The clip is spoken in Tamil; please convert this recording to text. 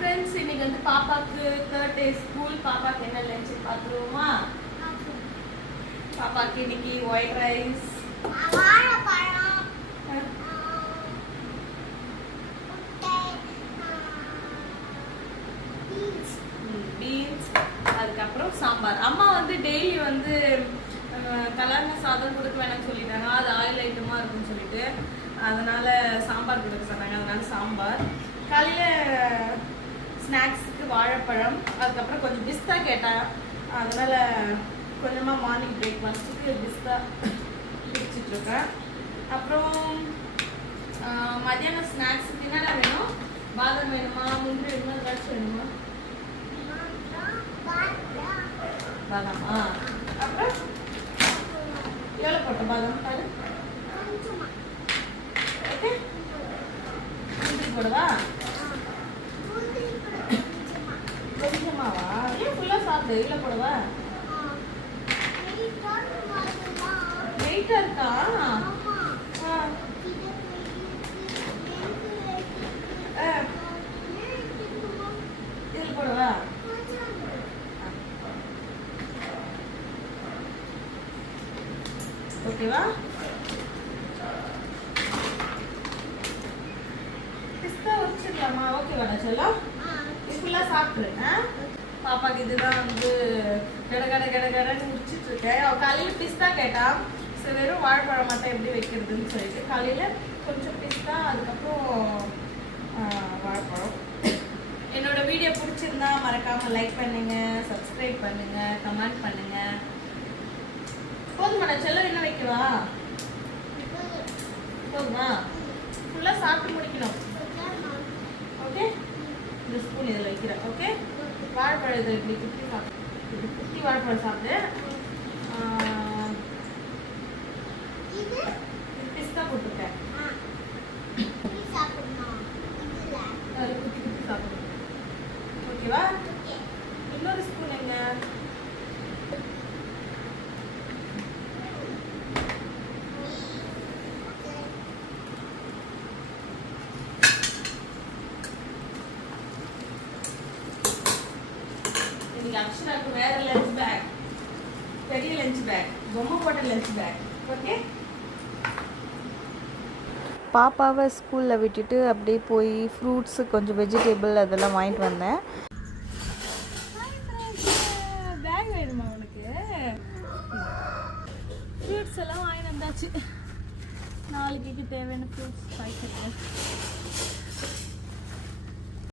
friends, இன்னைக்கு வந்து பாப்பாக்கு 3rd day school. பாப்பாக்கு என்ன லஞ்ச் பாத்துருவோமா? பாப்பாக்கு இன்னைக்கு white rice, வாழைப்பழம், பீன்ஸ், அதுக்கப்புறம் சாம்பார். அம்மா வந்து டெய்லி வந்து கலர்ன சாதம் கொடுக்க வேணாம்னு சொல்லிட்டாங்க, அது ஆயில் ஐட்டமா இருக்குன்னு சொல்லிட்டு, அதனால சாம்பார் கொடுக்க சொன்னாங்க. அதனால சாம்பார். காலையில ஸ்நாக்ஸுக்கு வாழைப்பழம், அதுக்கப்புறம் கொஞ்சம் பிஸ்தா கேட்டேன், அதனால கொஞ்சமா மார்னிங் பிரேக்ஃபாஸ்ட்டுக்கு பிஸ்தா பிடிச்சிட்டு இருக்கேன். அப்புறம் மதியானம் ஸ்நாக்ஸுக்கு என்னடா வேணும்? பாதாம் வேணுமா, முந்திரி வேணுமா, திராட்சை வேணுமா? பாதாமா. அப்புறம் எவ்வளோ போட்ட பாதாம் பாரு. ஓகே, முந்திரி போடுவா? கொஞ்சமாவா? ஏன் ஃபுல்லாக சாப்பிடு, இல்லை போடுவா? வெயிட்டாக இருக்கா? இதில் போடுவா? ஓகேவா? பிஸ்தா உரிச்சிடலாமா? ஓகேவாடா சொல்லும்? இது ஃபுல்லாக சாப்பிட்ரு. பாப்பாக்கு இதுதான் வந்து கடன்னு உரிச்சிட்டு இருக்கேன். அவள் காலையில் பிஸ்தா கேட்டா, சரி வெறும் வாழைப்பழம் மட்டும் எப்படி வைக்கிறதுன்னு சொல்லிட்டு காலையில் கொஞ்சம் பிஸ்தா, அதுக்கப்புறம் வாழைப்பழம். என்னோட வீடியோ பிடிச்சிருந்தா மறக்காமல் லைக் பண்ணுங்க, சப்ஸ்கிரைப் பண்ணுங்க, கமெண்ட் பண்ணுங்க. போதுமாடா செல்லம், என்ன வைக்கவா? போதுமா? ஃபுல்லாக சாப்பிட்டு முடிக்கணும். ஓகே, இந்த ஸ்பூன் இதில் வைக்கிறேன். ஓகே, வாழைப்பழம் இதில் இப்படி குட்டி சாப்பிடு, குட்டி வாழைப்பழம் சாப்பிடு. பிஸ்தா போட்டுருக்கேன், அதில் குட்டி குட்டி சாப்பிடு. ஓகேவா? இன்னொரு ஸ்பூன் எங்க? அக்ஷராக்கு வேற லஞ்ச் பேக், பெரிய லஞ்ச் பேக், பொம்மை போட்ட லஞ்ச் பேக். ஓகே, பாப்பாவை ஸ்கூலில் விட்டுட்டு அப்படியே போய் ஃப்ரூட்ஸு கொஞ்சம் வெஜிடபிள் அதெல்லாம் வாங்கிட்டு வந்தேன். பேக் வேணுமா உனக்கு? ஃப்ரூட்ஸ் எல்லாம் வாங்கிட்டு வந்தாச்சு. நாளைக்கு தேவையான ஃப்ரூட்ஸ் பாக்கெட்டு.